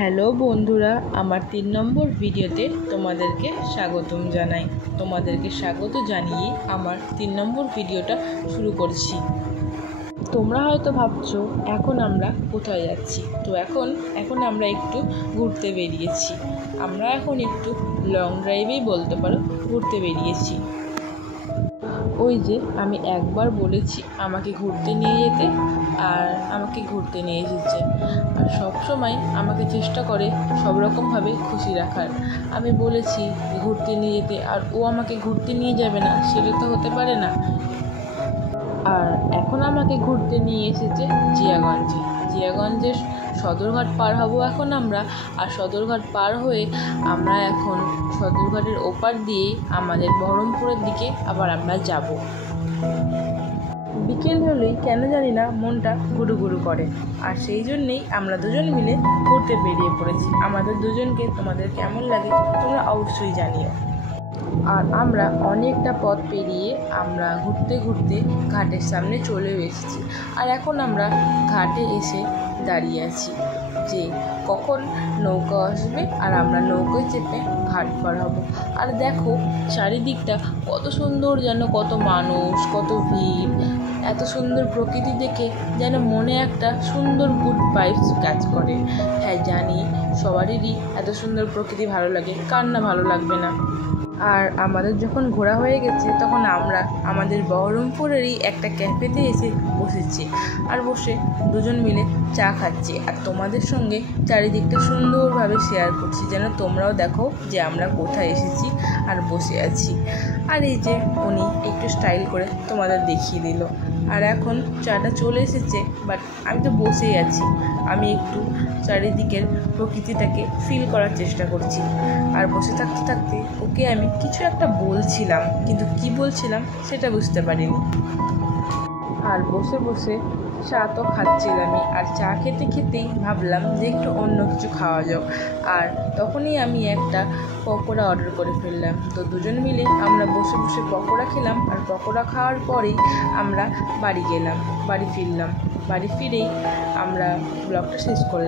Hello বন্ধুরা, আমার 3 নম্বর ভিডিওতে তোমাদেরকে স্বাগতম জানাই। তোমাদেরকে স্বাগত জানিয়ে আমার 3 নম্বর ভিডিওটা শুরু করছি। তোমরা হয়তো ভাবছো এখন আমরা কোথায় যাচ্ছি। তো এখন আমরা একটু ঘুরতে বেরিয়েছি। আমরা এখন একটু লং ড্রাইভেই বলতে পারো ঘুরতে বেরিয়েছি। ওই যে আমি একবার বলেছি আমাকে ঘুরতে নিয়ে যেতে, আর আমাকে ঘুরতে নিয়ে এসেছে। আর সবসময় আমাকে চেষ্টা করে সব রকমভাবে খুশি রাখার। আমি বলেছি ঘুরতে নিয়ে যেতে, আর ও আমাকে ঘুরতে নিয়ে যাবে না, সেটা তো হতে পারে না। আর এখন আমাকে ঘুরতে নিয়ে এসেছে জিয়াগঞ্জের সদরঘাট পার হব এখন আমরা। আর সদরঘাট পার হয়ে আমরা এখন সদরঘাটের ওপার দিয়ে আমাদের বহরমপুরের দিকে আবার আমরা যাব। বিকেল হলেই কেন জানি না মনটা গুরু করে, আর সেই জন্যেই আমরা দুজন মিলে ঘুরতে বেরিয়ে পড়েছি। আমাদের দুজনকে তোমাদের কেমন লাগে তোমরা অবশ্যই জানিও। আর আমরা অনেকটা পথ পেরিয়ে আমরা ঘুরতে ঘুরতে ঘাটের সামনে চলে এসেছি। আর এখন আমরা ঘাটে এসে দাঁড়িয়ে আছি যে কখন নৌকা আসবে আর আমরা নৌকায় চেপে ঘাট পার হব। আর দেখো চারিদিকটা কত সুন্দর, যেন কত মানুষ, কত ভিড়, এত সুন্দর প্রকৃতি দেখে যেন মনে একটা সুন্দর গুড ভাইবস কাজ করে। হ্যাঁ জানি সবারই এত সুন্দর প্রকৃতি ভালো লাগে, কার না ভালো লাগবে না। আর আমাদের যখন ঘোরা হয়ে গেছে তখন আমরা আমাদের বহরমপুরেরই একটা ক্যাফেতে এসে বসেছি। আর বসে দুজন মিলে চা খাচ্ছি আর তোমাদের সঙ্গে চারিদিকটা সুন্দরভাবে শেয়ার করছি, যেন তোমরাও দেখো যে আমরা কোথায় এসেছি আর বসে আছি। আর এই যে উনি একটু স্টাইল করে তোমাদের দেখিয়ে দিল। আর এখন চাটা চলে এসেছে, বাট আমি তো বসেই আছি। আমি একটু চারিদিকের প্রকৃতিটাকে ফিল করার চেষ্টা করছি। আর বসে থাকতে থাকতে ওকে আমি কিছু একটা বলছিলাম, কিন্তু কি বলছিলাম সেটা বুঝতে পারিনি। আর বসে বসে চা তো খাচ্ছিলামই, আর চা খেতে খেতেই ভাবলাম যে একটু অন্য কিছু খাওয়া যাক। আর তখনই আমি একটা পকোড়া অর্ডার করে ফেললাম। তো দুজন মিলে আমরা বসে বসে পকোড়া খেলাম। আর পকোড়া খাওয়ার পরেই আমরা বাড়ি ফিরলাম। বাড়ি ফিরেই আমরা ব্লগটা শেষ করলাম।